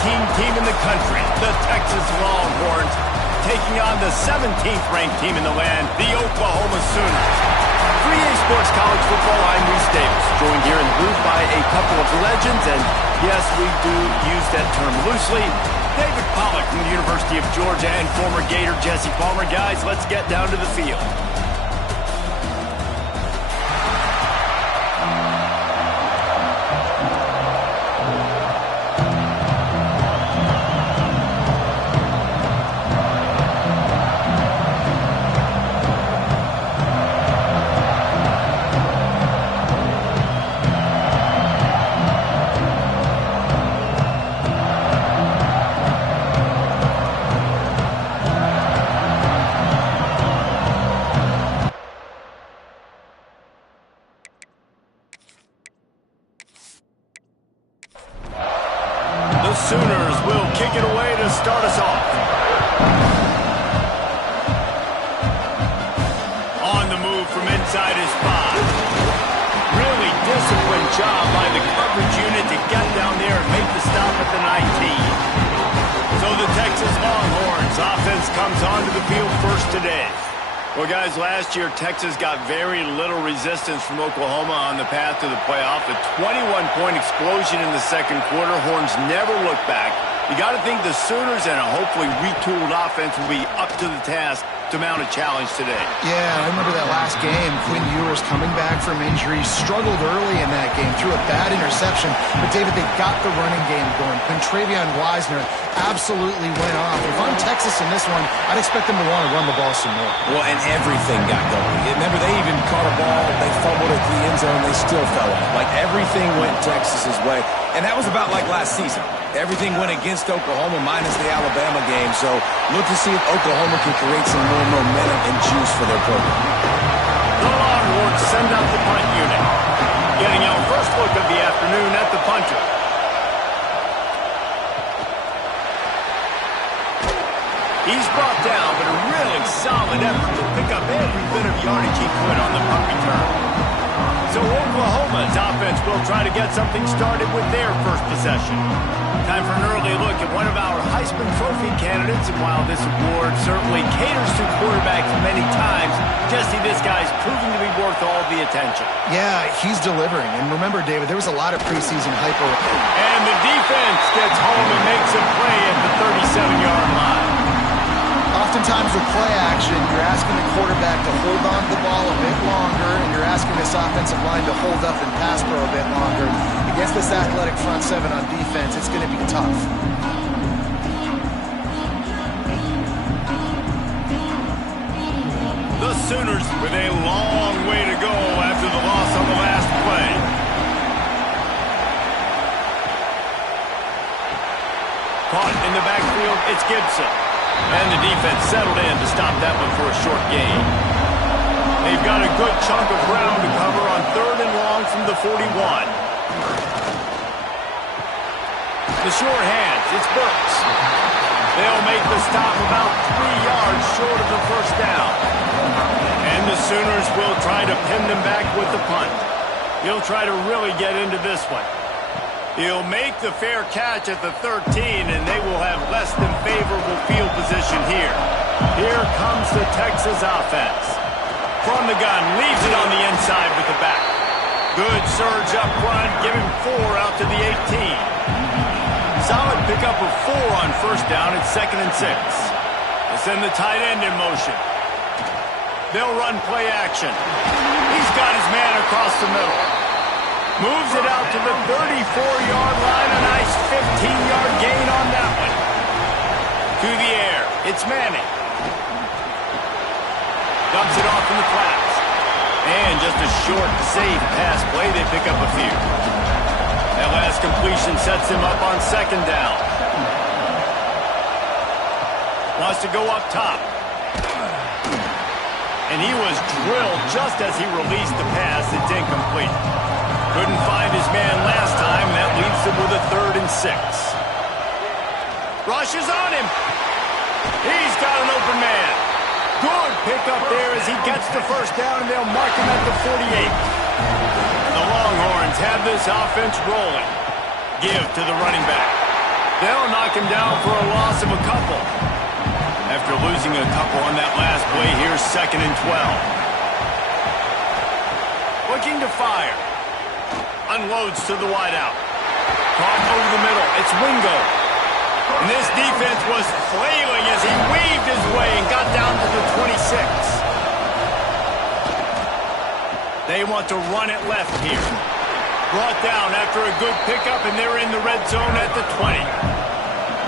team in the country, the Texas Longhorns, taking on the 17th ranked team in the land, the Oklahoma Sooners. 3A Sports College Football, I'm Reese Davis, joined here in the booth by a couple of legends, and yes, we do use that term loosely. David Pollack from the University of Georgia and former Gator Jesse Palmer. Guys, let's get down to the field. The Sooners will kick it away to start us off. On the move from inside his spot. Really disciplined job by the coverage unit to get down there and make the stop at the 19. So the Texas Longhorns offense comes onto the field first today. Well, guys, last year Texas got very little resistance from Oklahoma on the path to the playoff. A 21-point explosion in the second quarter. Horns never looked back. You got to think the Sooners and a hopefully retooled offense will be up to the task to mount a challenge today. Yeah, I remember that last game. Quinn Ewers coming back from injury, struggled early in that game, threw a bad interception. But, David, they got the running game going. Quintravion Wiesner absolutely went off. If I'm Texas in this one, I'd expect them to want to run the ball some more. Well, and everything got going. Remember, they even caught a ball. They fumbled at the end zone. They still fell on it. Like, everything went Texas's way. And that was about like last season. Everything went against Oklahoma minus the Alabama game. So look to see if Oklahoma can create some more momentum and juice for their program. The Longhorns send out the punt unit. Getting our first look of the afternoon at the punter. He's brought down, but a really solid effort to pick up every bit of yardage he could on the punt return. So Oklahoma's offense will try to get something started with their first possession. Time for an early look at one of our Heisman Trophy candidates, and while this award certainly caters to quarterbacks many times, Jesse, this guy's proving to be worth all the attention. Yeah, he's delivering. And remember, David, there was a lot of preseason hype. And the defense gets home and makes a play at the 37-yard line. Oftentimes with play action, you're asking the quarterback to hold on to the ball a bit longer, and you're asking this offensive line to hold up and pass pro a bit longer. Against this athletic front seven on defense, it's going to be tough. The Sooners with a long way to go after the loss on the last play. Caught in the backfield, it's Gibson. And the defense settled in to stop that one for a short gain. They've got a good chunk of ground to cover on 3rd and long from the 41. The short hands, it's Burks. They'll make the stop about 3 yards short of the first down. And the Sooners will try to pin them back with the punt. He'll try to really get into this one. He'll make the fair catch at the 13, and they will have less than favorable field position here. Here comes the Texas offense. From the gun, leaves it on the inside with the back. Good surge up front, give him 4 out to the 18. Solid pickup of 4 on first down at 2nd and 6. They send the tight end in motion. They'll run play action. He's got his man across the middle. Moves it out to the 34-yard line. A nice 15-yard gain on that one. To the air. It's Manning. Dumps it off in the flats. And just a short, safe pass play. They pick up a few. That last completion sets him up on 2nd down. Wants to go up top. And he was drilled just as he released the pass. It's incomplete. Couldn't find his man last time. That leaves him with a 3rd and 6. Rushes on him. He's got an open man. Good pickup there as he gets the first down, and they'll mark him at the 48. The Longhorns have this offense rolling. Give to the running back. They'll knock him down for a loss of a couple. After losing a couple on that last play, here's 2nd and 12. Looking to fire. Unloads to the wideout. Caught over the middle. It's Wingo. And this defense was flailing as he weaved his way and got down to the 26. They want to run it left here. Brought down after a good pickup, and they're in the red zone at the 20.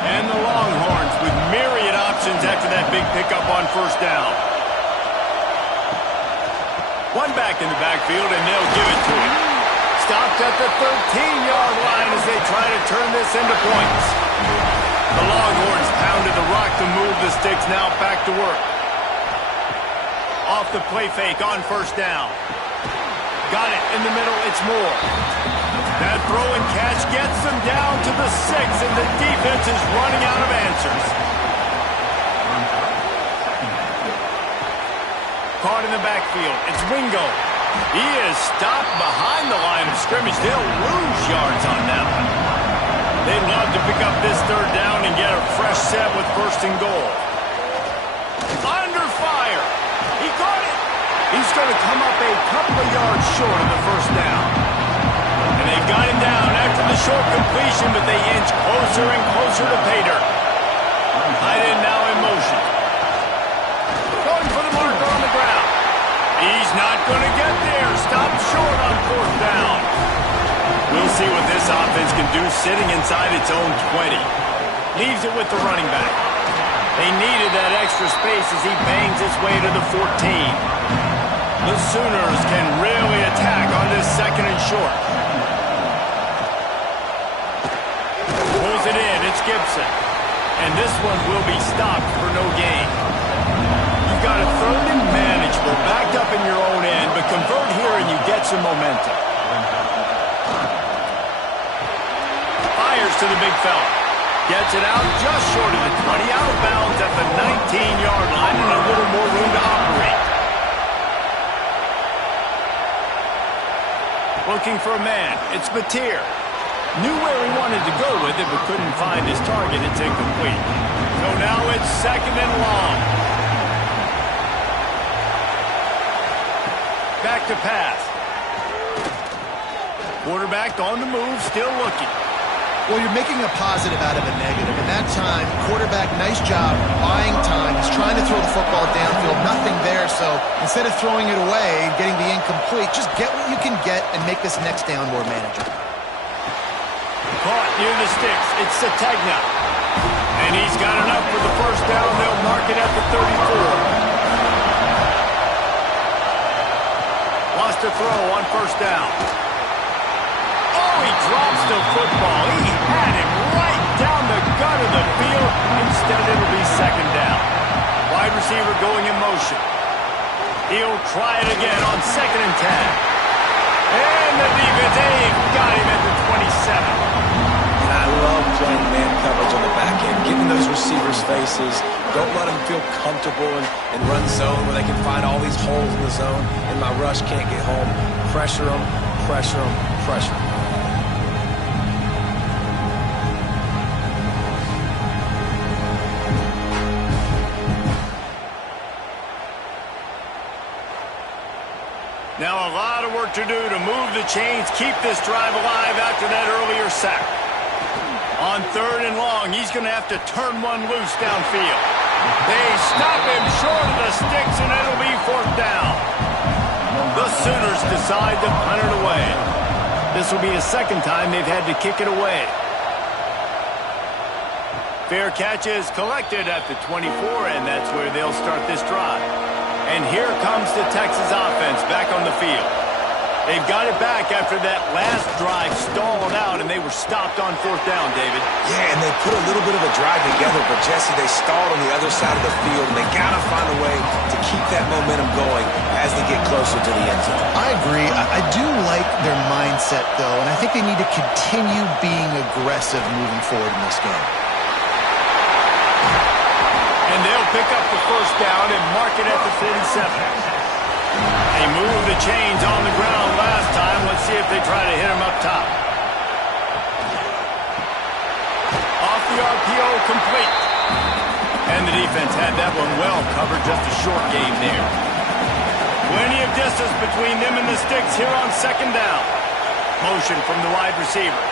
And the Longhorns with myriad options after that big pickup on 1st down. One back in the backfield, and they'll give it to him. Stopped at the 13-yard line as they try to turn this into points. The Longhorns pounded the rock to move the sticks, now back to work. Off the play fake on 1st down. Got it in the middle, it's Moore. That throw and catch gets them down to the 6, and the defense is running out of answers. Caught in the backfield, it's Wingo. He is stopped behind the line of scrimmage. They'll lose yards on that one. They'd love to pick up this 3rd down and get a fresh set with 1st and goal. Under fire. He caught it. He's going to come up a couple of yards short of the 1st down. And they've got him down after the short completion, but they inch closer and closer to pay dirt. Tight end now in motion. Going for the marker on the ground. He's not going to get there. Stopped short on 4th down. We'll see what this offense can do sitting inside its own 20. Leaves it with the running back. They needed that extra space as he bangs his way to the 14. The Sooners can really attack on this 2nd and short. Pulls it in, it's Gibson. And this one will be stopped for no gain. You've got a 3rd and manageable, backed up in your own end, but convert here and you get some momentum. Fires to the big fella. Gets it out just short of the 20, out of bounds at the 19-yard line, and a little more room to operate. Looking for a man. It's Mateer. Knew where he wanted to go with it, but couldn't find his target. It's incomplete. So now it's 2nd and long. Back to pass. Quarterback on the move, still looking. Well, you're making a positive out of a negative. In that time, quarterback, nice job buying time. He's trying to throw the football downfield. Nothing there, so instead of throwing it away and getting the incomplete, just get what you can get and make this next down more manageable. Caught near the sticks. It's Sategna. And he's got enough for the 1st down. They'll mark it at the 34. Lost a throw on 1st down. He drops the football. He had him right down the gut of the field. Instead, it'll be 2nd down. Wide receiver going in motion. He'll try it again on 2nd and 10. And the defense, they've got him at the 27. I love playing man coverage on the back end, getting those receivers' faces. Don't let them feel comfortable and run zone where they can find all these holes in the zone, and my rush can't get home. Pressure them, pressure them, pressure them. Now a lot of work to do to move the chains, keep this drive alive after that earlier sack. On 3rd and long, he's going to have to turn one loose downfield. They stop him short of the sticks, and it'll be 4th down. The Sooners decide to punt it away. This will be the 2nd time they've had to kick it away. Fair catch is collected at the 24, and that's where they'll start this drive. And here comes the Texas offense back on the field. They've got it back after that last drive stalled out, and they were stopped on 4th down, David. Yeah, and they put a little bit of a drive together, but, Jesse, they stalled on the other side of the field, and they got to find a way to keep that momentum going as they get closer to the end zone. I agree. I do like their mindset, though, and I think they need to continue being aggressive moving forward in this game. And they'll pick up the 1st down and mark it at the 47. They moved the chains on the ground last time. Let's see if they try to hit him up top. Off the the RPO complete. And the defense had that one well covered, just a short game there. Plenty of distance between them and the sticks here on second down. Motion from the wide receiver.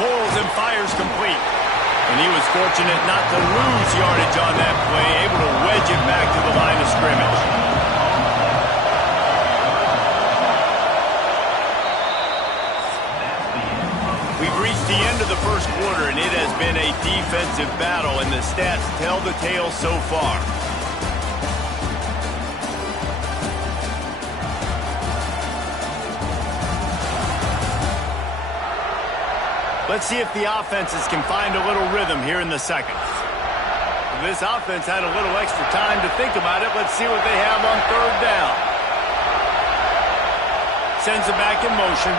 Pulls and fires complete. And he was fortunate not to lose yardage on that play, able to wedge it back to the line of scrimmage. We've reached the end of the first quarter, and it has been a defensive battle, and the stats tell the tale so far. Let's see if the offenses can find a little rhythm here in the second. This offense had a little extra time to think about it. Let's see what they have on third down. Sends it back in motion.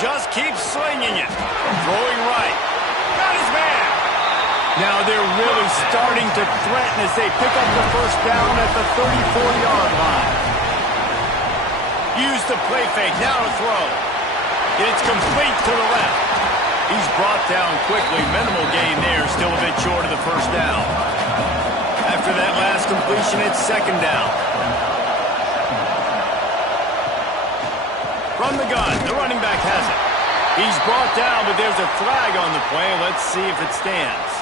Just keeps slinging it. Throwing right. Got his man. Now they're really starting to threaten as they pick up the first down at the 34-yard line. Use the play fake, now to throw. It's complete to the left. He's brought down quickly. Minimal gain there, still a bit short of the first down. After that last completion, it's second down. From the gun, the running back has it. He's brought down, but there's a flag on the play. Let's see if it stands.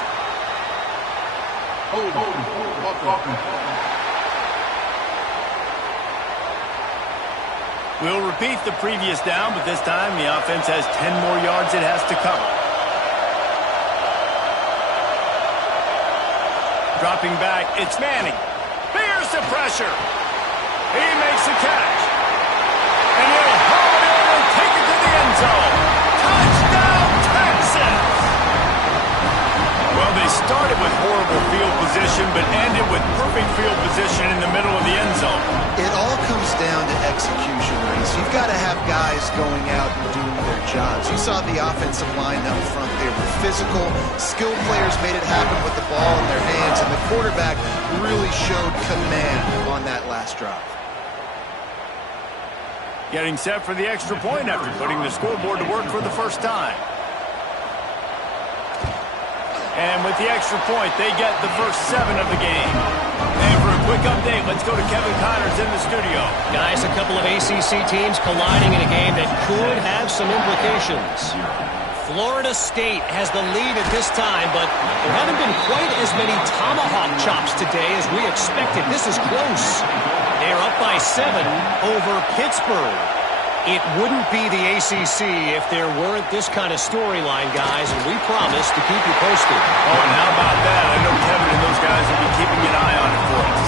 We'll repeat the previous down, but this time the offense has 10 more yards it has to cover. Dropping back, it's Manning. Fears the pressure. He makes the catch. And he'll haul it in and take it to the end zone. Touchdown, Texas! Well, they started with horrible field position, but ended with perfect field position in the middle of the end zone. It all comes down to execution, Reese. You've got to have guys going out and doing their jobs. You saw the offensive line up front. They were physical. Skilled players made it happen with the ball in their hands, and the quarterback really showed command on that last drive. Getting set for the extra point after putting the scoreboard to work for the first time. And with the extra point, they get the first 7 of the game. And for a quick update, let's go to Kevin Connors in the studio. Guys, a couple of ACC teams colliding in a game that could have some implications. Florida State has the lead at this time, but there haven't been quite as many tomahawk chops today as we expected. This is close. They're up by 7 over Pittsburgh. It wouldn't be the ACC if there weren't this kind of storyline, guys, and we promise to keep you posted. Oh, and how about that? I know Kevin and those guys will be keeping an eye on it for us.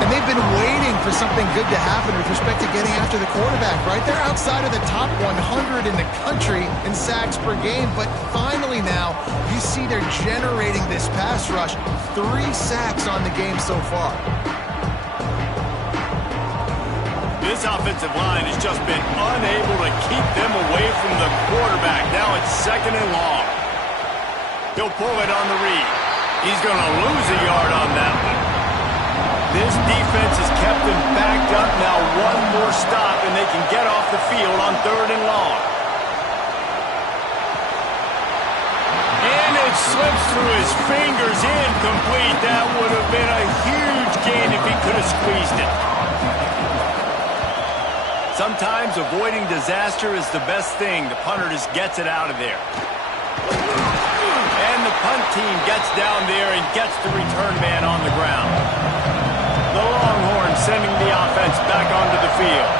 And they've been waiting for something good to happen with respect to getting after the quarterback, right? They're outside of the top 100 in the country in sacks per game, but finally now you see they're generating this pass rush. 3 sacks on the game so far. This offensive line has just been unable to keep them away from the quarterback. Now it's second and long. He'll pull it on the read. He's going to lose a yard on that one. This defense has kept them backed up. Now one more stop, and they can get off the field on third and long. And it slips through his fingers, incomplete. That would have been a huge gain if he could have squeezed it. Sometimes avoiding disaster is the best thing. The punter just gets it out of there. And the punt team gets down there and gets the return man on the ground. The Longhorns sending the offense back onto the field.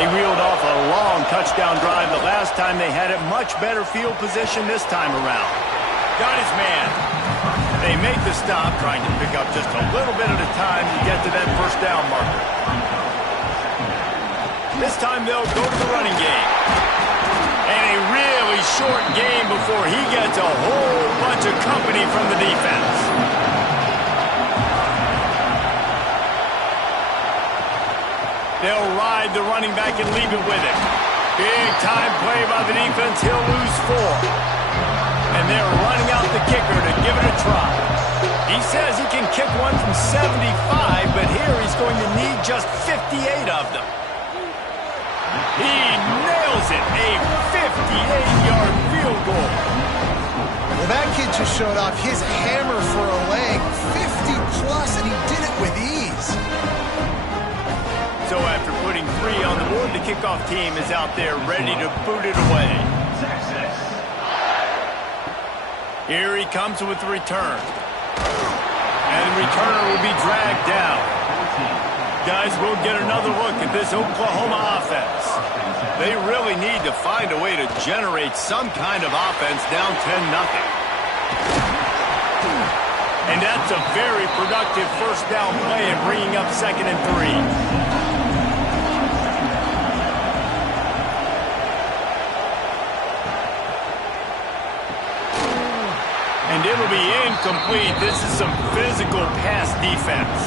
They reeled off a long touchdown drive the last time they had it. Much better field position this time around. Got his man. They make the stop, trying to pick up just a little bit at a time to get to that first down marker. This time they'll go to the running game. And a really short game before he gets a whole bunch of company from the defense. They'll ride the running back and leave it with him. Big time play by the defense. He'll lose 4. And they're running out the kicker to give it a try. He says he can kick one from 75, but here he's going to need just 58 of them. He nails it, a 58-yard field goal. Well, that kid just showed off his hammer for a leg, 50-plus, and he did it with ease. So after putting 3 on the board, the kickoff team is out there ready to boot it away. Here he comes with the return. And the returner will be dragged down. Guys, we'll get another look at this Oklahoma offense. They really need to find a way to generate some kind of offense down 10-0. And that's a very productive first down play and bringing up 2nd and 3. And it'll be incomplete. This is some physical pass defense.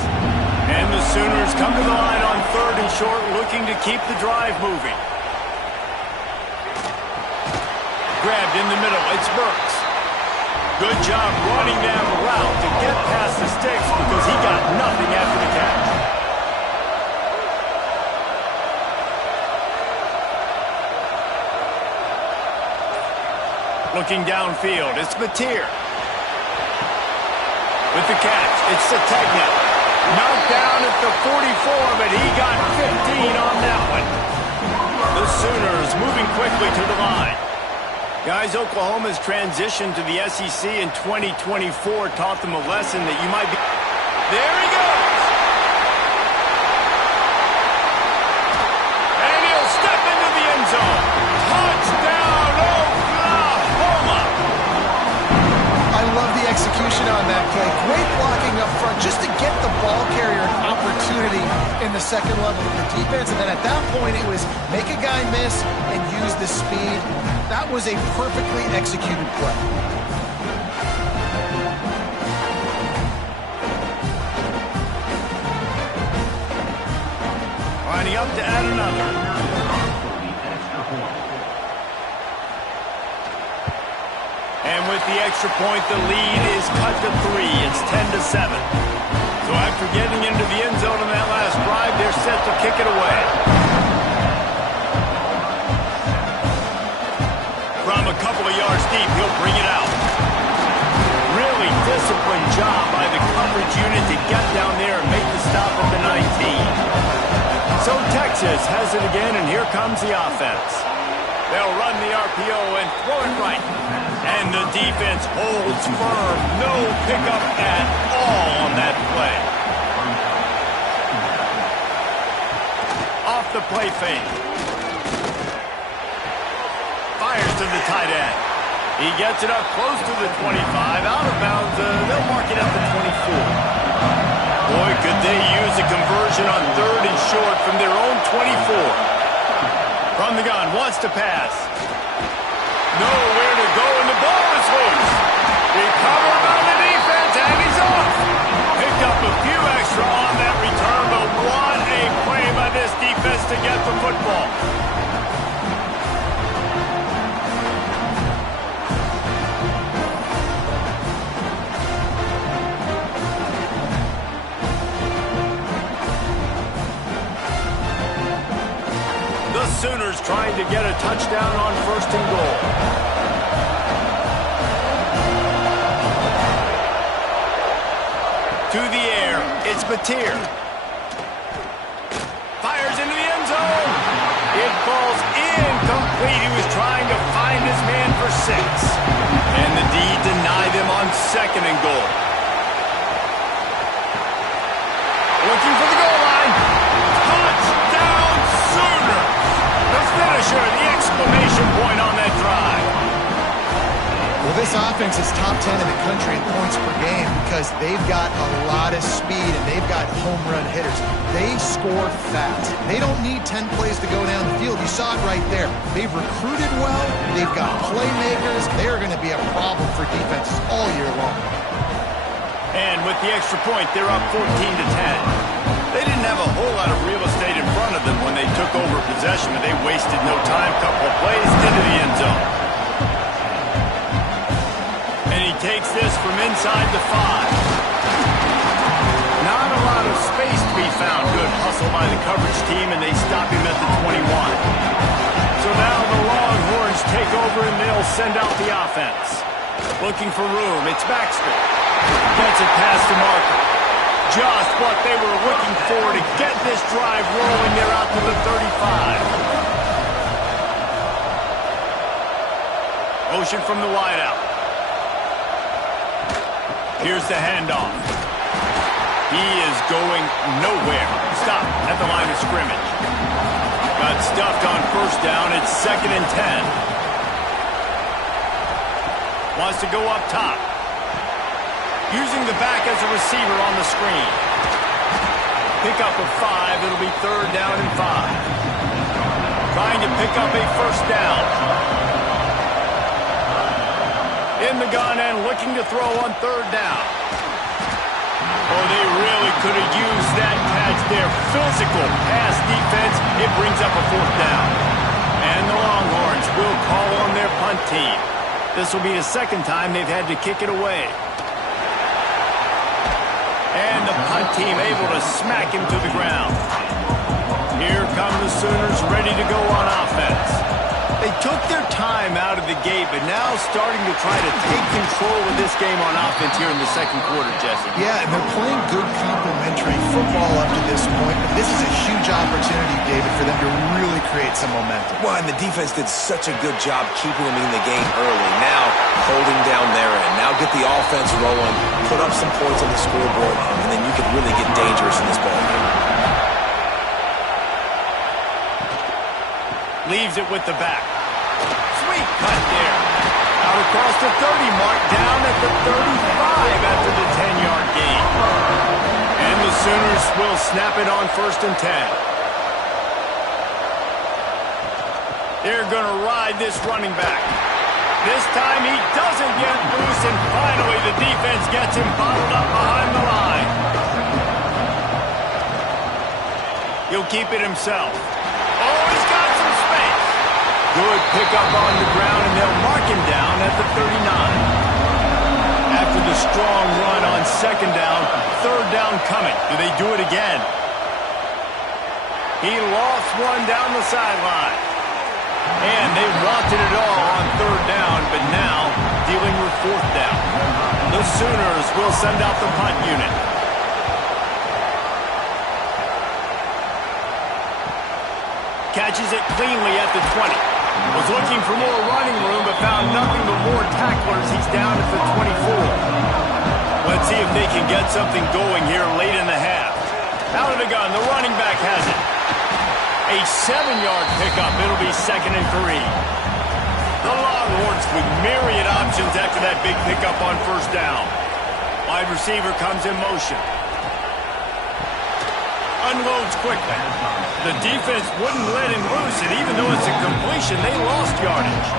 And the Sooners come to the line on 3rd and short, looking to keep the drive moving. Grabbed in the middle, it's Burks. Good job running down the route to get past the sticks because he got nothing after the catch. Looking downfield, it's Mateer. With the catch, it's Sategna. Knocked down at the 44, but he got 15 on that one. The Sooners moving quickly to the line. Guys, Oklahoma's transition to the SEC in 2024 taught them a lesson that you might be... There he goes! And he'll step into the end zone. Touchdown, Oklahoma! I love the execution on that play. Great blocking up front just to get the ball carrier an opportunity in the second level of the defense. And then at that point, it was make a guy miss and use the speed. That was a perfectly executed play. Lining up to add another. And with the extra point, the lead is cut to 3. It's 10-7. So after getting into the end zone on that last drive, they're set to kick it away. From a couple of yards deep, he'll bring it out. Really disciplined job by the coverage unit to get down there and make the stop at the 19. So Texas has it again, and here comes the offense. They'll run the RPO and throw it right. And the defense holds firm. No pickup at all on that play. Off the play fake. Fires to the tight end. He gets it up close to the 25. Out of bounds. They'll mark it at the 24. Boy, could they use a conversion on 3rd and short from their own 24. From the gun, wants to pass. Nowhere to go, and the ball is loose. Recovered by the defense, and he's off. Picked up a few extra on that return, but what a play by this defense to get the football. Sooners trying to get a touchdown on 1st and goal. To the air, it's Mateer. Fires into the end zone. It falls incomplete. He was trying to find his man for 6. And the D denied him on 2nd and goal. Looking for the goal line. Touchdown, Sooners! The finisher, the exclamation point on that drive. Well, this offense is top 10 in the country in points per game because they've got a lot of speed and they've got home run hitters. They score fast. They don't need 10 plays to go down the field. You saw it right there. They've recruited well. They've got playmakers. They're going to be a problem for defenses all year long. And with the extra point, they're up 14-10. They didn't have a whole lot of real estate in front of them when they took over possession, but they wasted no time. Couple of plays into the end zone. And he takes this from inside the 5. found. Good hustle by the coverage team, and they stop him at the 21. So now the Longhorns take over, and they'll send out the offense. Looking for room. It's Baxter. Gets it past to Marker. Just what they were looking for to get this drive rolling. They're out to the 35. Motion from the wideout. Here's the handoff. He is going nowhere. Stop at the line of scrimmage. Got stuffed on first down. It's 2nd and 10. Wants to go up top. Using the back as a receiver on the screen. Pick up a 5. It'll be 3rd down and 5. Trying to pick up a first down. In the gun and looking to throw on 3rd down. Oh, they really could have used that catch there. Physical pass defense. It brings up a 4th down. And the Longhorns will call on their punt team. This will be the 2nd time they've had to kick it away. And the punt team able to smack him to the ground. Here come the Sooners ready to go on offense. They took their time out of the gate, but now starting to try to take control of this game on offense here in the 2nd quarter, Jesse. Yeah, and they're playing good complementary football up to this point, but this is a huge opportunity, David, for them to really create some momentum. Well, and the defense did such a good job keeping them in the game early. Now, holding down their end. Now get the offense rolling, put up some points on the scoreboard, and then you can really get dangerous in this ball game. Leaves it with the back. Sweet cut there. Out across the 30 mark, down at the 35 after the 10-yard gain. And the Sooners will snap it on 1st and 10. They're going to ride this running back. This time he doesn't get loose, and finally the defense gets him bottled up behind the line. He'll keep it himself. Oh, he's got some space. Good pickup on the ground, and they'll mark him down at the 39. After the strong run on 2nd down, 3rd down coming. Do they do it again? He lost one down the sideline. And they wanted it all on 3rd down, but now dealing with 4th down. The Sooners will send out the punt unit. Catches it cleanly at the 20. Was looking for more running room, but found nothing but more tacklers. He's down at the 24. Let's see if they can get something going here late in the half. Out of the gun, the running back has it. A 7-yard pickup. It'll be 2nd and 3. The Longhorns with myriad options after that big pickup on 1st down. Wide receiver comes in motion. Unloads quickly. The defense wouldn't let him loose, and even though it's a completion, they lost yardage.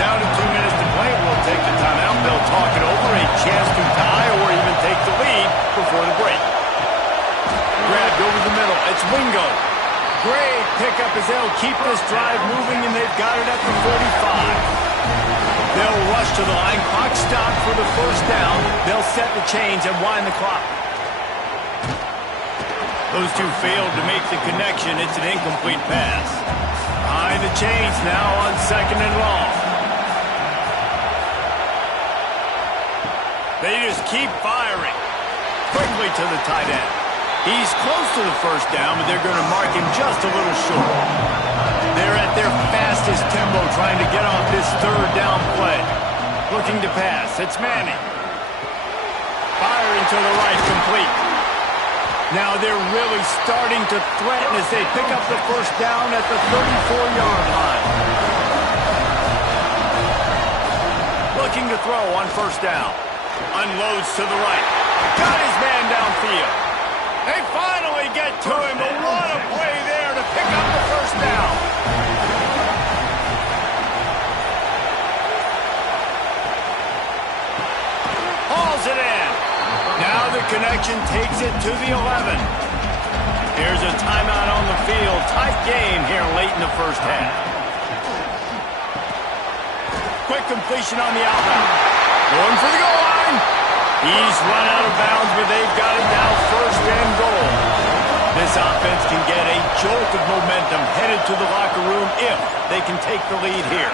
Down to 2 minutes to play. We'll take the timeout. They'll talk it over. A chance to tie or even take the lead before the break. Grabbed over the middle. It's Wingo. Great pickup as they'll keep this drive moving, and they've got it at the 45. They'll rush to the line. Clock stop for the 1st down. They'll set the chains and wind the clock. Those two failed to make the connection. It's an incomplete pass. Behind the chains now on 2nd and long. They just keep firing. Quickly to the tight end. He's close to the 1st down, but they're going to mark him just a little short. They're at their fastest tempo trying to get off this 3rd down play. Looking to pass. It's Manning. Firing to the right, complete. Now they're really starting to threaten as they pick up the 1st down at the 34-yard line. Looking to throw on 1st down. Unloads to the right. Got his man downfield. They finally get to him, but what a play there to pick up the 1st down. Hauls it in. Now the connection takes it to the 11. Here's a timeout on the field. Tight game here late in the 1st half. Quick completion on the outbound. Going for the goal line. He's run out of bounds, but they've got it now first and goal. This offense can get a jolt of momentum headed to the locker room if they can take the lead here.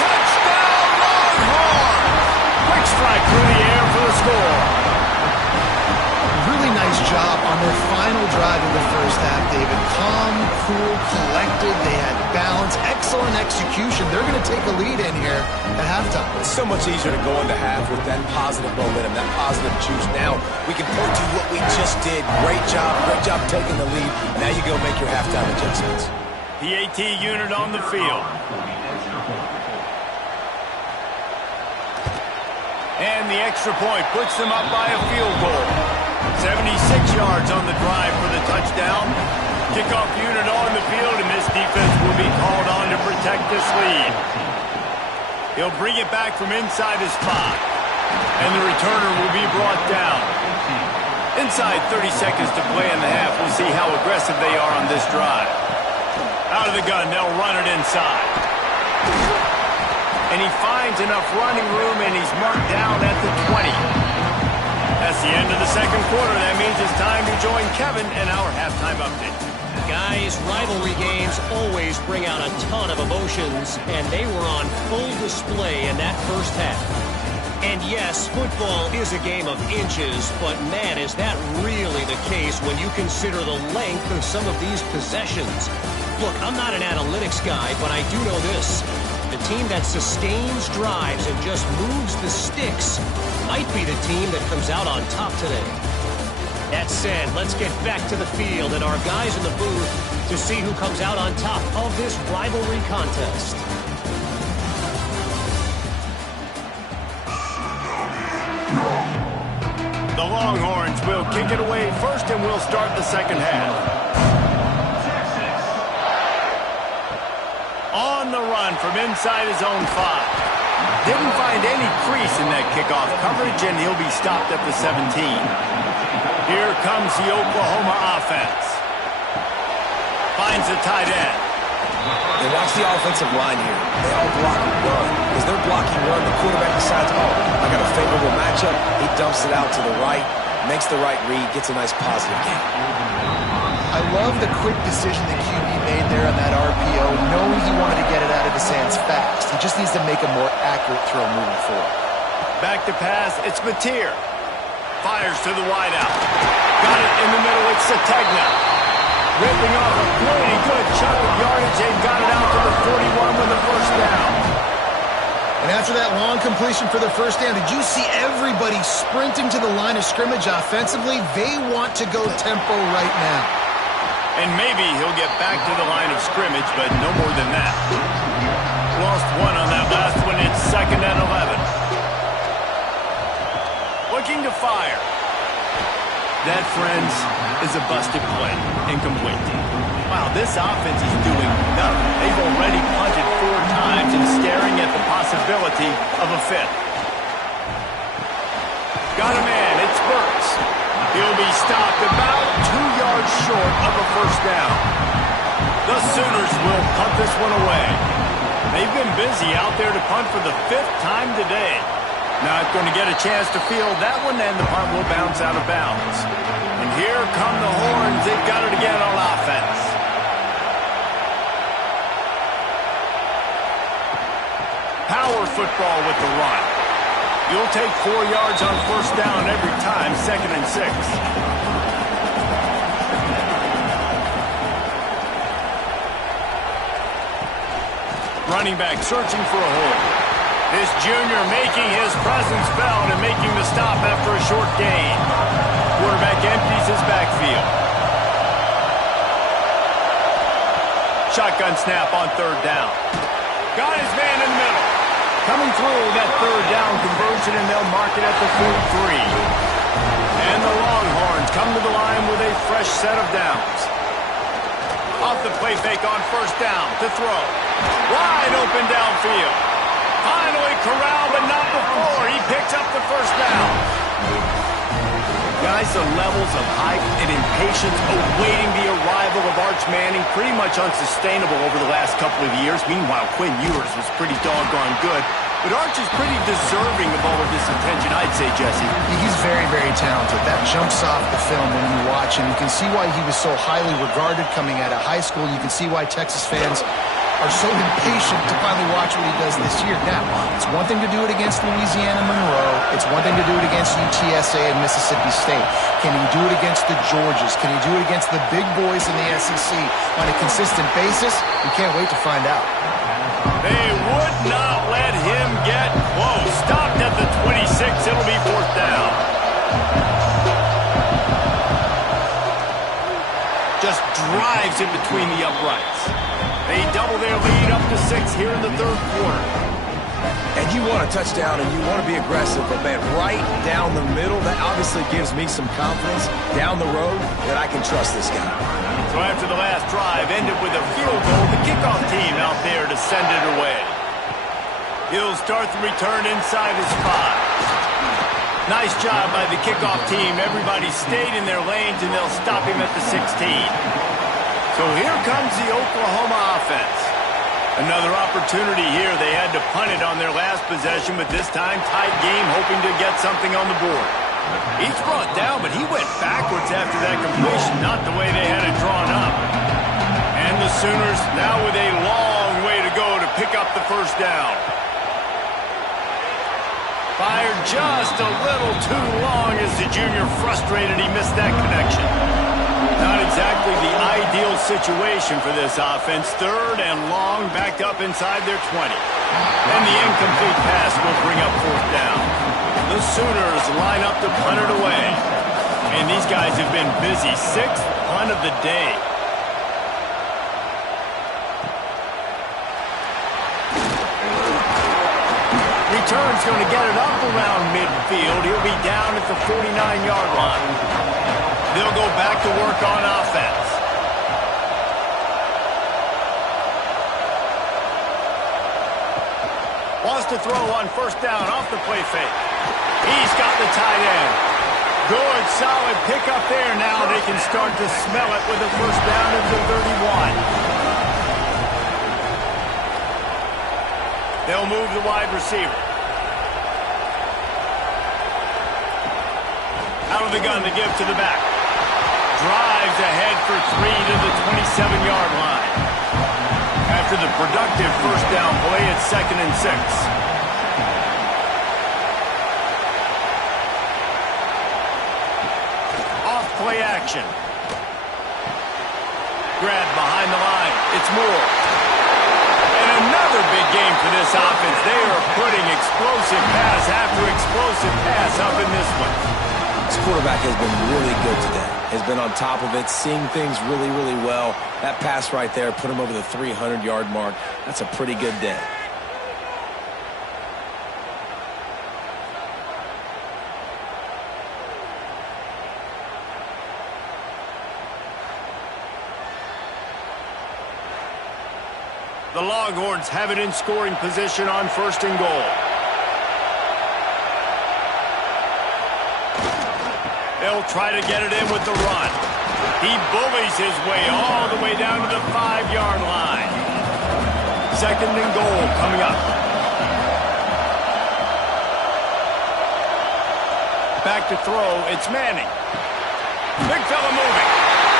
Touchdown, Longhorns! Quick strike through the air for the score. Really nice job on their final drive of the first half, David. Calm, cool, collected. They had balance, excellent execution. They're going to take a lead in here at halftime. It's so much easier to go into half with that positive momentum, that positive juice. Now we can point to what we just did. Great job taking the lead. Now you go make your halftime adjustments. PAT unit on the field. And the extra point puts them up by a field goal. 76 yards on the drive for the touchdown. Kickoff unit on the field, and this defense will be called on to protect this lead. He'll bring it back from inside his spot, and the returner will be brought down. Inside 30 seconds to play in the half. We'll see how aggressive they are on this drive. Out of the gun, they'll run it inside. And he finds enough running room, and he's marked down at the 20. That's the end of the second quarter. That means it's time to join Kevin in our halftime update. Guys, rivalry games always bring out a ton of emotions, and they were on full display in that first half. And yes, football is a game of inches, but man, is that really the case when you consider the length of some of these possessions. Look, I'm not an analytics guy, but I do know this. The team that sustains drives and just moves the sticks might be the team that comes out on top today. That said, let's get back to the field and our guys in the booth to see who comes out on top of this rivalry contest. The Longhorns will kick it away first, and we'll start the second half. On the run from inside his own 5. Didn't find any crease in that kickoff coverage, and he'll be stopped at the 17. Here comes the Oklahoma offense. Finds a tight end. And watch the offensive line here. They all block run. As they're blocking run, the quarterback decides, oh, I got a favorable matchup. He dumps it out to the right, makes the right read, gets a nice positive gain. I love the quick decision that QB made there on that RPO, knowing he wanted to get it out of his hands fast. He just needs to make a more accurate throw moving forward. Back to pass, it's Mateer. Fires to the wideout. Got it in the middle, it's Sategna. Ripping off a pretty good chunk of yardage. They got it out to the 41 with the first down. And after that long completion for the first down, did you see everybody sprinting to the line of scrimmage offensively? They want to go tempo right now. And maybe he'll get back to the line of scrimmage, but no more than that. Lost one on that last one. It's 2nd and 11. Looking to fire. That, friends, is a busted play. Incomplete. Wow, this offense is doing nothing. They've already punted 4 times and staring at the possibility of a 5th. Got a man. It's Burks. He'll be stopped about 2 yards short of a first down. The Sooners will punt this one away. They've been busy out there to punt for the 5th time today. Not going to get a chance to field that one, and the punt will bounce out of bounds. And here come the Horns. They've got it again on offense. Power football with the run. You'll take 4 yards on first down every time, 2nd and 6. Running back searching for a hole. This junior making his presence felt and making the stop after a short gain. Quarterback empties his backfield. Shotgun snap on 3rd down. Got his man in the middle. Coming through that 3rd down conversion, and they'll mark it at the 43. And the Longhorns come to the line with a fresh set of downs. Off the play fake on first down to throw. Wide open downfield. Finally corralled, but not before. He picks up the first down. Guys, the levels of hype and impatience awaiting the arrival of Arch Manning pretty much unsustainable over the last couple of years. Meanwhile, Quinn Ewers was pretty doggone good. But Arch is pretty deserving of all of this attention, I'd say, Jesse. He's very, very talented. That jumps off the film when you watch him. You can see why he was so highly regarded coming out of high school. You can see why Texas fans are so impatient to finally watch what he does this year. Now, it's one thing to do it against Louisiana Monroe. It's one thing to do it against UTSA and Mississippi State. Can he do it against the Georgias? Can he do it against the big boys in the SEC on a consistent basis? We can't wait to find out. They would not let him get close. Stopped at the 26. It'll be 4th down. Just drives it between the uprights. They double their lead up to 6 here in the 3rd quarter. And you want a touchdown and you want to be aggressive, but man, right down the middle, that obviously gives me some confidence down the road that I can trust this guy. So after the last drive ended with a field goal, the kickoff team out there to send it away. He'll start the return inside his 5. Nice job by the kickoff team. Everybody stayed in their lanes, and they'll stop him at the 16. So here comes the Oklahoma offense. Another opportunity here. They had to punt it on their last possession, but this time tight game, hoping to get something on the board. He's brought down, but he went backwards after that completion, not the way they had it drawn up. And the Sooners now with a long way to go to pick up the 1st down. Fired just a little too long as the junior frustrated he missed that connection. Not exactly the ideal situation for this offense. 3rd and long, backed up inside their 20. And the incomplete pass will bring up 4th down. The Sooners line up to punt it away. And these guys have been busy. 6th punt of the day. Return's going to get it up around midfield. He'll be down at the 49-yard line. They'll go back to work on offense. Wants to throw on 1st down off the play fake. He's got the tight end. Good, solid pickup there. Now they can start to smell it with a 1st down at the 31. They'll move the wide receiver. Out of the gun to give to the back. Drives ahead for 3 to the 27-yard line. After the productive 1st down play, it's 2nd and 6. Off play action. Grab behind the line. It's Moore. And another big game for this offense. They are putting explosive pass after explosive pass up in this one. This quarterback has been really good today. Has been on top of it, seeing things really, really well. That pass right there put him over the 300-yard mark. That's a pretty good day. The Longhorns have it in scoring position on 1st and goal. They'll try to get it in with the run. He bullies his way all the way down to the 5-yard line. 2nd and goal coming up. Back to throw, it's Manning. Big fella moving.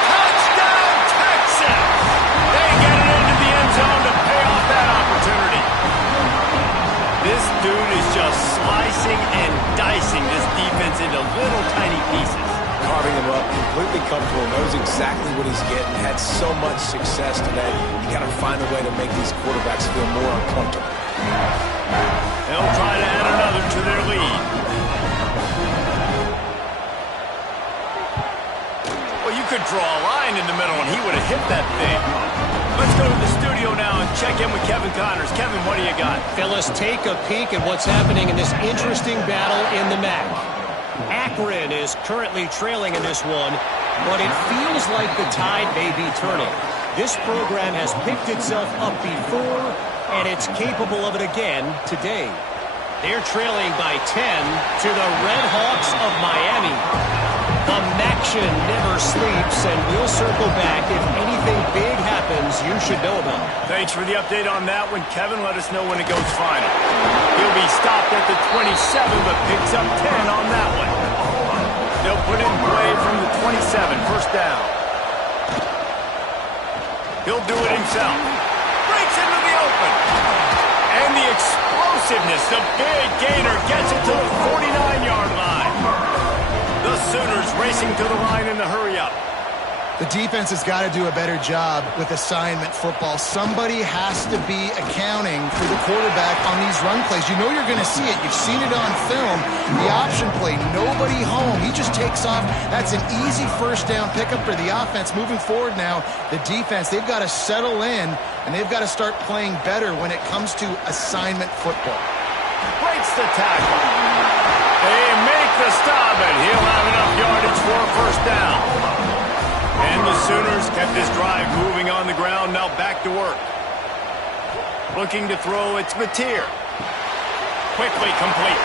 Touchdown, Texas! They get it into the end zone to pay off that opportunity. This dude is just slicing and dicing this defense into little tiny pieces. Carving him up, completely comfortable, knows exactly what he's getting, had so much success today. You got to find a way to make these quarterbacks feel more uncomfortable. They'll try to add another to their lead. Well, you could draw a line in the middle and he would have hit that thing. Let's go to the studio now and check in with Kevin Connors. Kevin, what do you got? Fellas, take a peek at what's happening in this interesting battle in the MAC. Akron is currently trailing in this one, but it feels like the tide may be turning. This program has picked itself up before, and it's capable of it again today. They're trailing by 10 to the Red Hawks of Miami. The Maction never sleeps, and we'll circle back if anything big happens you should know about. Thanks for the update on that one, Kevin. Let us know when it goes final. He'll be stopped at the 27, but picks up 10 on that one. They'll put it in play from the 27, first down. He'll do it himself. Breaks into the open. And the explosiveness, the big gainer, gets it to the 49-yard line. The Sooners racing to the line in the hurry-up. The defense has got to do a better job with assignment football. Somebody has to be accounting for the quarterback on these run plays. You know you're going to see it. You've seen it on film. The option play, nobody home. He just takes off. That's an easy first down pickup for the offense. Moving forward now, the defense, they've got to settle in, and they've got to start playing better when it comes to assignment football. Breaks the tackle. They make the stop, and he'll have enough yardage for a first down. And the Sooners kept this drive moving on the ground, now back to work. Looking to throw, it's Mateer. Quickly complete.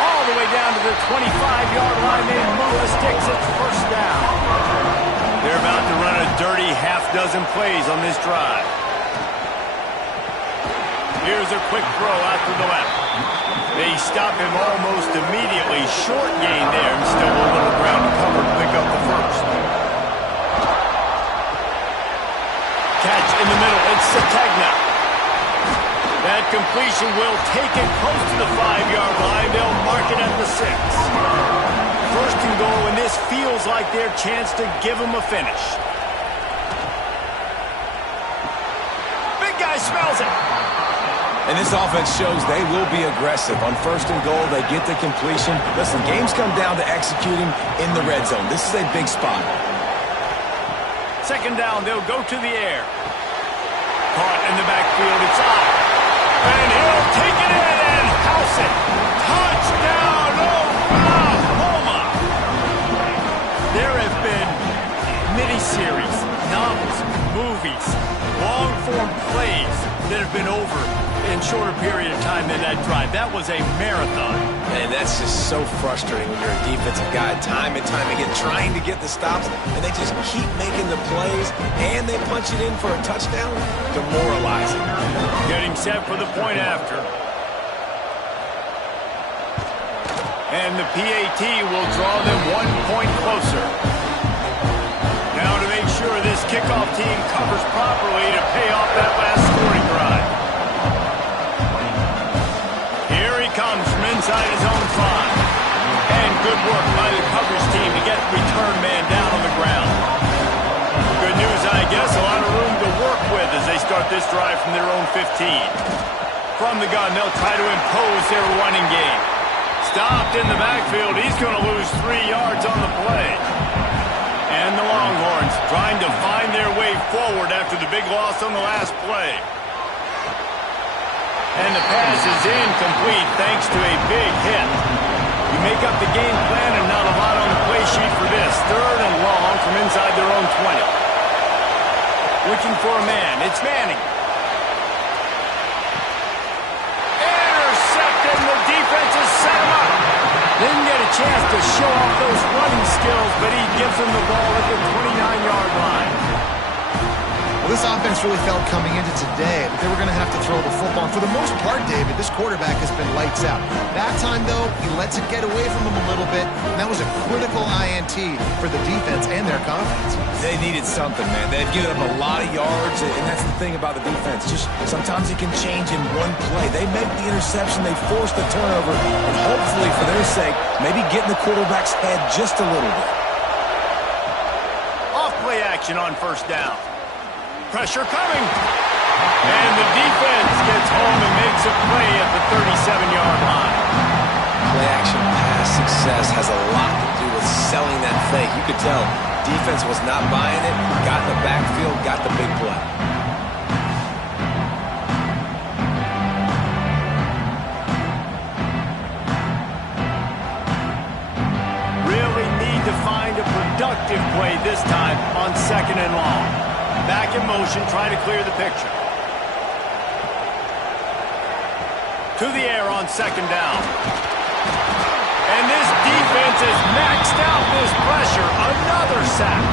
All the way down to the 25-yard line. They move the sticks, it's first down. They're about to run a dirty half-dozen plays on this drive. Here's a quick throw out to the left. They stop him almost immediately. Short gain there, and still a little ground to cover to pick up the first. Catch in the middle, it's Sategna. That completion will take it close to the 5-yard line. They'll mark it at the 6. First and goal, and this feels like their chance to give them a finish. Big guy smells it. And this offense shows they will be aggressive. On first and goal, they get the completion. Listen, games come down to executing in the red zone. This is a big spot. Second down, they'll go to the air. Caught in the backfield, it's out. And he'll take it in and house it. Touchdown, Oklahoma! There have been miniseries, novels, movies, long-form plays that have been over in shorter period of time than that drive. That was a marathon. And that's just so frustrating when you're a defensive guy time and time again trying to get the stops, and they just keep making the plays, and they punch it in for a touchdown. Demoralizing. Getting set for the point after. And the PAT will draw them 1 point closer. Now to make sure this kickoff team covers properly to pay off that last scoring drive. Here he comes from inside his own 5. And good work by the coverage team to get the return man down on the ground. Good news, I guess, a lot of room to work with as they start this drive from their own 15. From the gun, they'll try to impose their running game. Stopped in the backfield. He's going to lose 3 yards on the play. And the Longhorns trying to find their way forward after the big loss on the last play. And the pass is incomplete thanks to a big hit. You make up the game plan and not a lot on the play sheet for this. Third and long from inside their own 20. Looking for a man. It's Manning. Intercepted, and the defense has set him up. Didn't get a chance to show off those running skills, but he gives them the ball at the 29-yard line. Well, this offense really felt coming into today that they were going to have to throw the football. And for the most part, David, this quarterback has been lights out. That time, though, he lets it get away from him a little bit, and that was a critical INT for the defense and their confidence. They needed something, man. They've given up a lot of yards, and that's the thing about the defense. Just sometimes it can change in one play. They make the interception, they force the turnover, and hopefully, for their sake, maybe get in the quarterback's head just a little bit. Off play action on first down. Pressure coming. And the defense gets home and makes a play at the 37-yard line. Play action pass success has a lot to do with selling that fake. You could tell defense was not buying it, got in the backfield, got the big play. Really need to find a productive play this time on second and long. Back in motion, trying to clear the picture. To the air on second down. And this defense has maxed out this pressure. Another sack.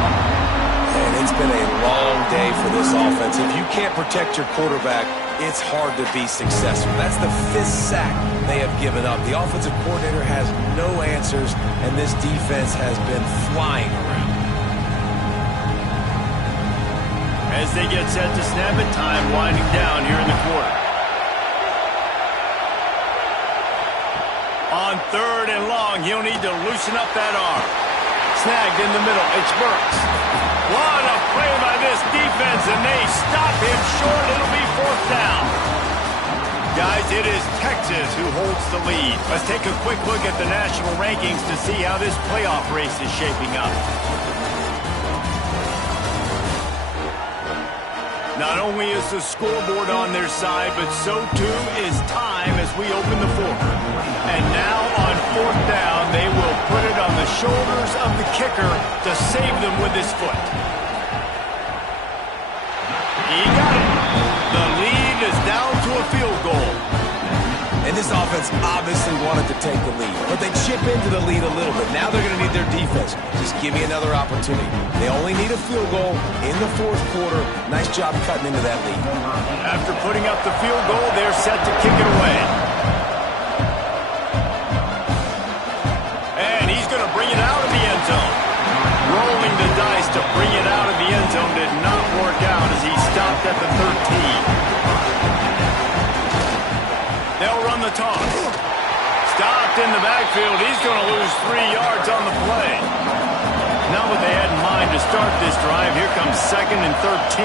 And it's been a long day for this offense. If you can't protect your quarterback, it's hard to be successful. That's the 5th sack they have given up. The offensive coordinator has no answers, and this defense has been flying around. As they get set to snap it, time winding down here in the quarter. On 3rd and long, he'll need to loosen up that arm. Snagged in the middle, it's Burks. What a play by this defense, and they stop him short. It'll be 4th down. Guys, it is Texas who holds the lead. Let's take a quick look at the national rankings to see how this playoff race is shaping up. Not only is the scoreboard on their side, but so too is time as we open the 4th. And now on 4th down, they will put it on the shoulders of the kicker to save them with his foot. He got it. The lead is down to a field goal. And this offense obviously wanted to take the lead, but they chip into the lead a little bit. Now they're going to need their defense. Just give me another opportunity. They only need a field goal in the 4th quarter. Nice job cutting into that lead. After putting up the field goal, they're set to kick it away. And he's going to bring it out of the end zone. Rolling the dice to bring it out of the end zone did not work out as he stopped at the 13. They'll run the toss. Stopped in the backfield. He's going to lose 3 yards on the play. Not what they had in mind to start this drive. Here comes 2nd and 13.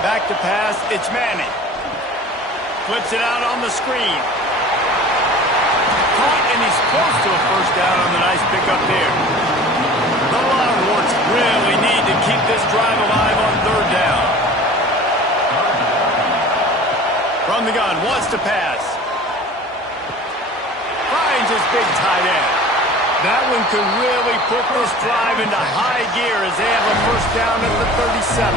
Back to pass. It's Manning. Flips it out on the screen. Caught, and he's close to a 1st down on the nice pickup there. The Longhorns really need to keep this drive alive on 3rd down. From the gun, wants to pass. Finds his big tight end. That one could really put this drive into high gear as they have a 1st down at the 37.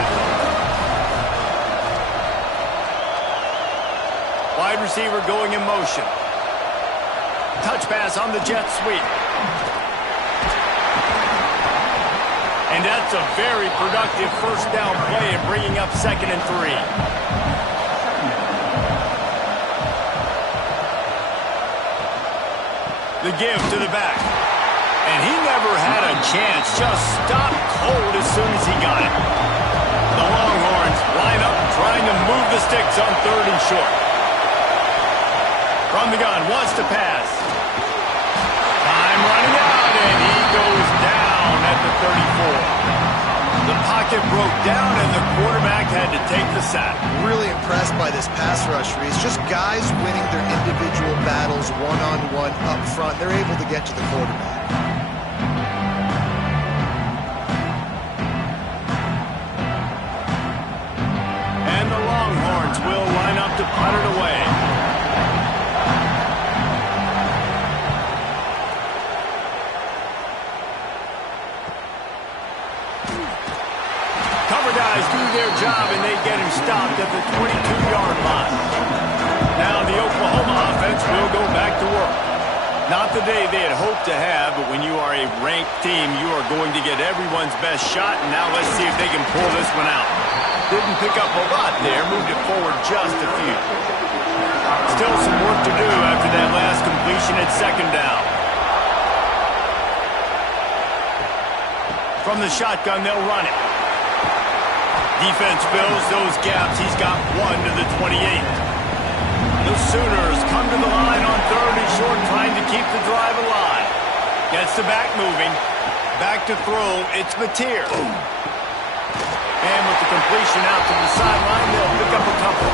Wide receiver going in motion. Touch pass on the jet sweep. And that's a very productive 1st down play and bringing up 2nd and 3. The give to the back. And he never had a chance. Just stopped cold as soon as he got it. The Longhorns line up trying to move the sticks on 3rd and short. From the gun, wants to pass. Time running out, and he goes down at the 34. The pocket broke down, and the quarterback had to take the sack. Really impressed by this pass rush, Reese. Just guys winning their individual battles one-on-one up front. They're able to get to the quarterback. And the Longhorns will line up to punt it away. Cover guys do their job, and they get him stopped at the 22-yard line. Now the Oklahoma offense will go back to work. Not the day they had hoped to have, but when you are a ranked team, you are going to get everyone's best shot, and now let's see if they can pull this one out. Didn't pick up a lot there, moved it forward just a few. Still some work to do after that last completion at 2nd down. From the shotgun, they'll run it. Defense fills those gaps. He's got 1 to the 28. The Sooners come to the line on 3rd and short, trying to keep the drive alive. Gets the back moving. Back to throw. It's Mateer. And with the completion out to the sideline, they'll pick up a couple.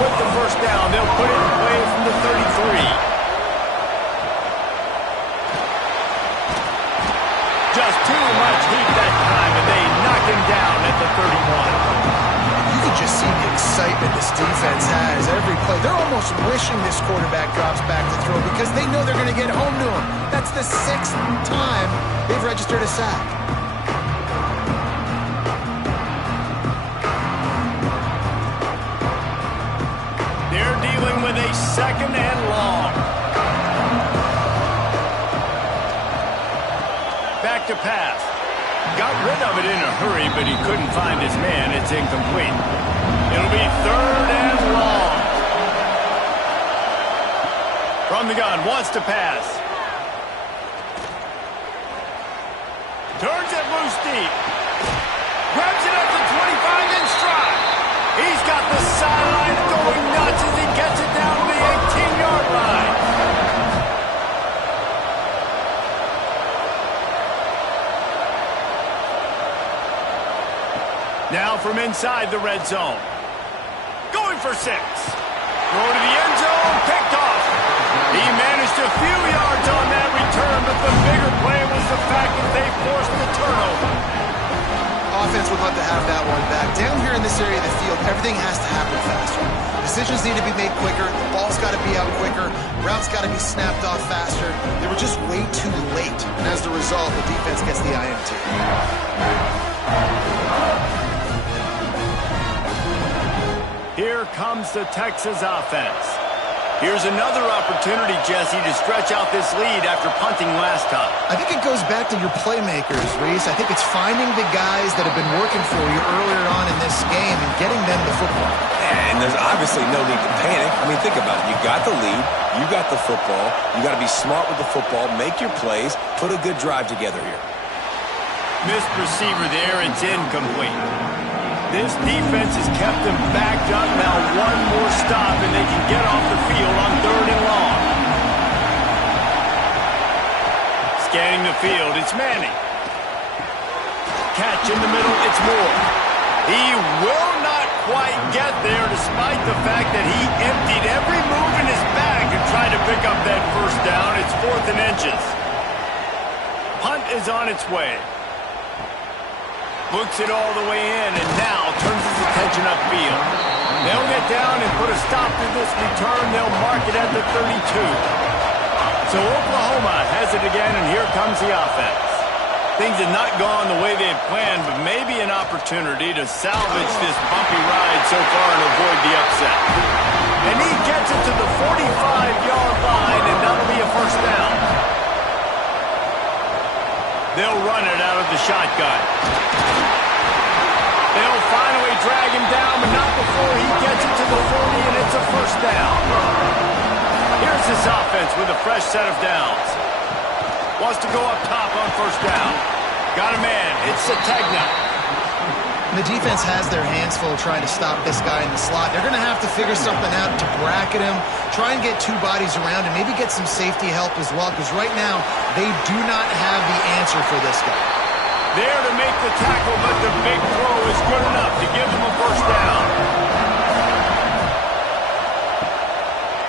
With the 1st down, they'll put it away from the 33. Just too much heat that time, and they knock him down at the 31. You can just see the excitement this defense has every play. They're almost wishing this quarterback drops back to throw because they know they're going to get home to him. That's the 6th time they've registered a sack. They're dealing with a 2nd and long. back to pass. Got rid of it in a hurry, but he couldn't find his man. It's incomplete. It'll be 3rd and long. From the gun, wants to pass. Turns it loose deep. Grabs it at the 25 in stride. He's got the sideline going nuts as he gets it down to the 18-yard line. Now from inside the red zone. Going for 6. Throw to the end zone, picked off. He managed a few yards on that return, but the bigger play was the fact that they forced the turnover. Offense would love to have that one back. Down here in this area of the field, everything has to happen faster. Decisions need to be made quicker. The ball's got to be out quicker. Routes got to be snapped off faster. They were just way too late. And as the result, the defense gets the INT. Here comes the Texas offense. Here's another opportunity, Jesse, to stretch out this lead after punting last time. I think it goes back to your playmakers, Reese. I think it's finding the guys that have been working for you earlier on in this game and getting them the football. And there's obviously no need to panic. I mean, think about it. You got the lead. You got the football. You got to be smart with the football. Make your plays. Put a good drive together here. Missed receiver there. It's incomplete. This defense has kept them backed up. Now one more stop and they can get off the field on 3rd and long. Scanning the field, it's Manning. Catch in the middle, it's Moore. He will not quite get there despite the fact that he emptied every move in his bag to try to pick up that first down. It's 4th and inches. Punt is on its way. Books it all the way in, and now turns his attention upfield. They'll get down and put a stop to this return. They'll mark it at the 32. So Oklahoma has it again, and here comes the offense. Things have not gone the way they had planned, but maybe an opportunity to salvage this bumpy ride so far and avoid the upset. And he gets it to the 45-yard line, and that'll be a first down. They'll run it out of the shotgun. They'll finally drag him down, but not before he gets it to the 40, and it's a first down. Here's this offense with a fresh set of downs. Wants to go up top on first down. Got a man. It's Sategna. The defense has their hands full trying to stop this guy in the slot. They're going to have to figure something out to bracket him, try and get 2 bodies around, and maybe get some safety help as well, because right now they do not have the answer for this guy. There to make the tackle, but the big throw is good enough to give them a first down.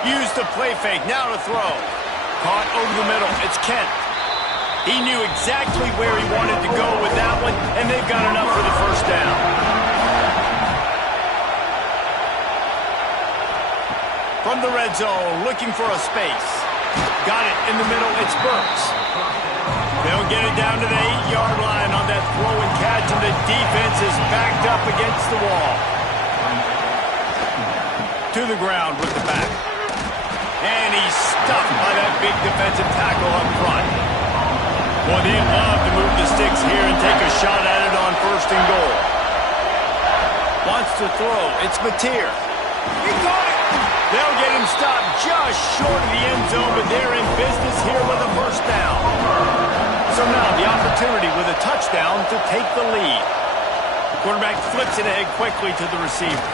Use the play fake, now to throw. Caught over the middle, it's Kent. He knew exactly where he wanted to go with that one, and they've got enough for the first down. From the red zone, looking for a space. Got it in the middle, it's Burks. They'll get it down to the 8-yard line on that throw and catch, and the defense is backed up against the wall. To the ground with the back. And he's stuffed by that big defensive tackle up front. Well, they'd love to move the sticks here and take a shot at it on 1st and goal. Wants to throw. It's Mateer. He caught it. They'll get him stopped just short of the end zone, but they're in business here with a first down. So now the opportunity with a touchdown to take the lead. Quarterback flips it ahead quickly to the receiver.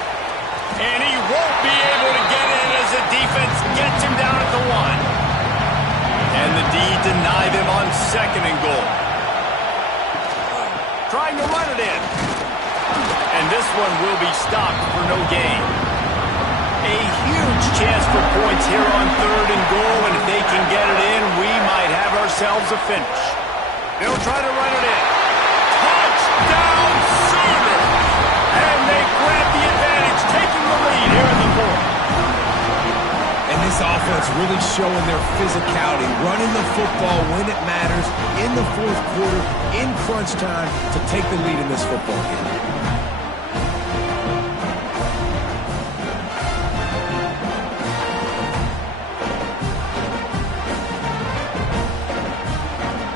And he won't be able to get in as the defense gets him down at the 1. And the D denied him on 2nd and goal. Trying to run it in. And this one will be stopped for no gain. A huge chance for points here on 3rd and goal, and if they can get it in, we might have ourselves a finish. They'll try to run it in. Touchdown, Sooners! And they grab the advantage, taking the lead here in the 4th. And this offense really showing their physicality, running the football when it matters, in the 4th quarter, in crunch time, to take the lead in this football game.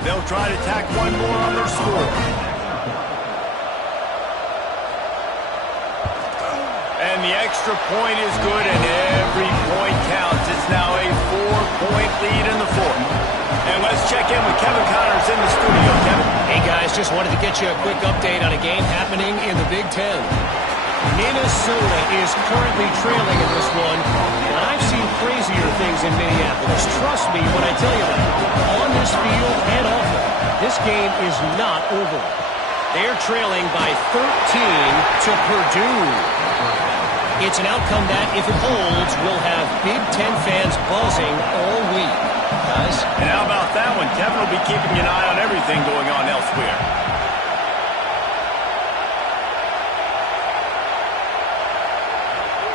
They'll will try to tack one more on their score. And the extra point is good, and every point counts. It's now a 4-point lead in the fourth. And let's check in with Kevin Connors in the studio. Kevin? Hey, guys, just wanted to get you a quick update on a game happening in the Big Ten. Minnesota is currently trailing in this one, but I've seen crazier things in Minneapolis. Trust me when I tell you that. On this field and off it, this game is not over. They're trailing by 13 to Purdue. It's an outcome that, if it holds, will have Big Ten fans buzzing all week. Guys? And how about that one? Kevin will be keeping an eye on everything going on elsewhere.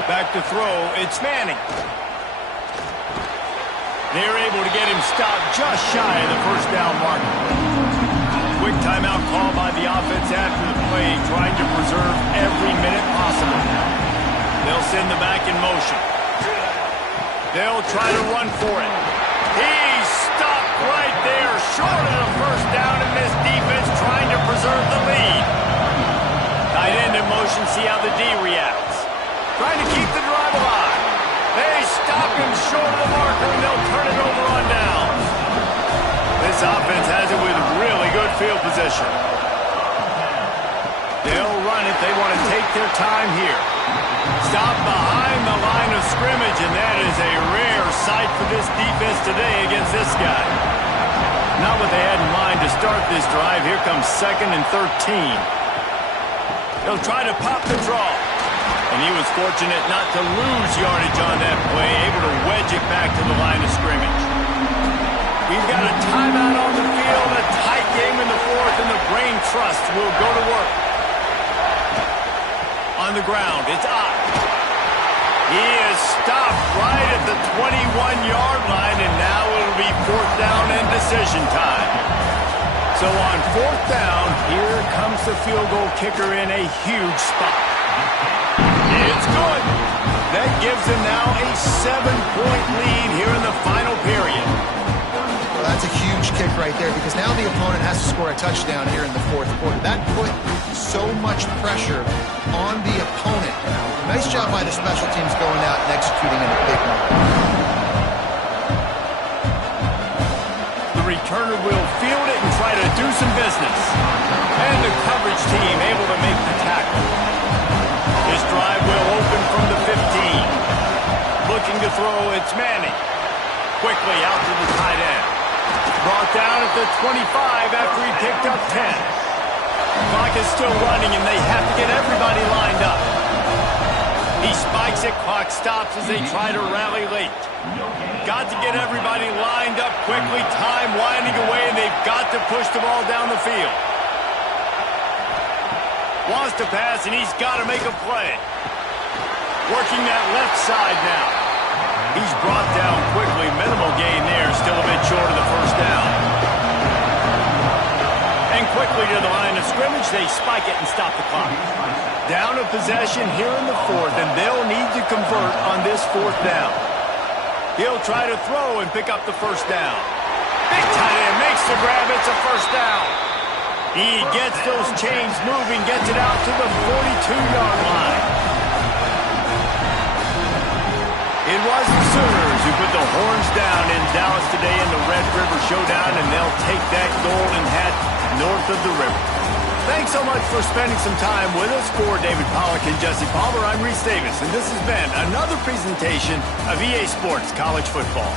Back to throw, it's Manning. They're able to get him stopped just shy of the first down mark. Quick timeout call by the offense after the play, trying to preserve every minute possible. They'll send the back in motion. They'll try to run for it. He's stopped right there, short of the first down, and this defense trying to preserve the lead. Tight end in motion, see how the D reacts. Trying to keep the drive alive. They stop him short of the marker, and they'll turn it over on downs. This offense has it with really good field position. They'll run it. They want to take their time here. Stop behind the line of scrimmage, and that is a rare sight for this defense today against this guy. Not what they had in mind to start this drive. Here comes 2nd and 13. They'll try to pop the draw. And he was fortunate not to lose yardage on that play, able to wedge it back to the line of scrimmage. We've got a timeout on the field, a tight game in the fourth, and the Brain Trust will go to work. On the ground, it's Ott. He is stopped right at the 21-yard line, and now it'll be 4th down and decision time. So on 4th down, here comes the field goal kicker in a huge spot. It's good. That gives them now a 7-point lead here in the final period. Well, that's a huge kick right there because now the opponent has to score a touchdown here in the fourth quarter. That put so much pressure on the opponent. Nice job by the special teams going out and executing in a big one. The returner will field it and try to do some business. And the coverage team able to make the tackle. This drive will open from the 15. Looking to throw, it's Manning. Quickly out to the tight end. Brought down at the 25 after he picked up 10. Clock is still running, and they have to get everybody lined up. He spikes it, clock stops as they try to rally late. Got to get everybody lined up quickly, time winding away, and they've got to push the ball down the field. Wants to pass, and he's got to make a play. Working that left side now. He's brought down quickly. Minimal gain there, still a bit short of the first down. And quickly to the line of scrimmage, they spike it and stop the clock. Down a possession here in the fourth, and they'll need to convert on this 4th down. He'll try to throw and pick up the first down. Big tight end makes the grab. It's a first down. He gets those chains moving, gets it out to the 42-yard line. It was the Sooners who put the horns down in Dallas today in the Red River Showdown, and they'll take that golden hat north of the river. Thanks so much for spending some time with us. For David Pollack and Jesse Palmer, I'm Reese Davis, and this has been another presentation of EA Sports College Football.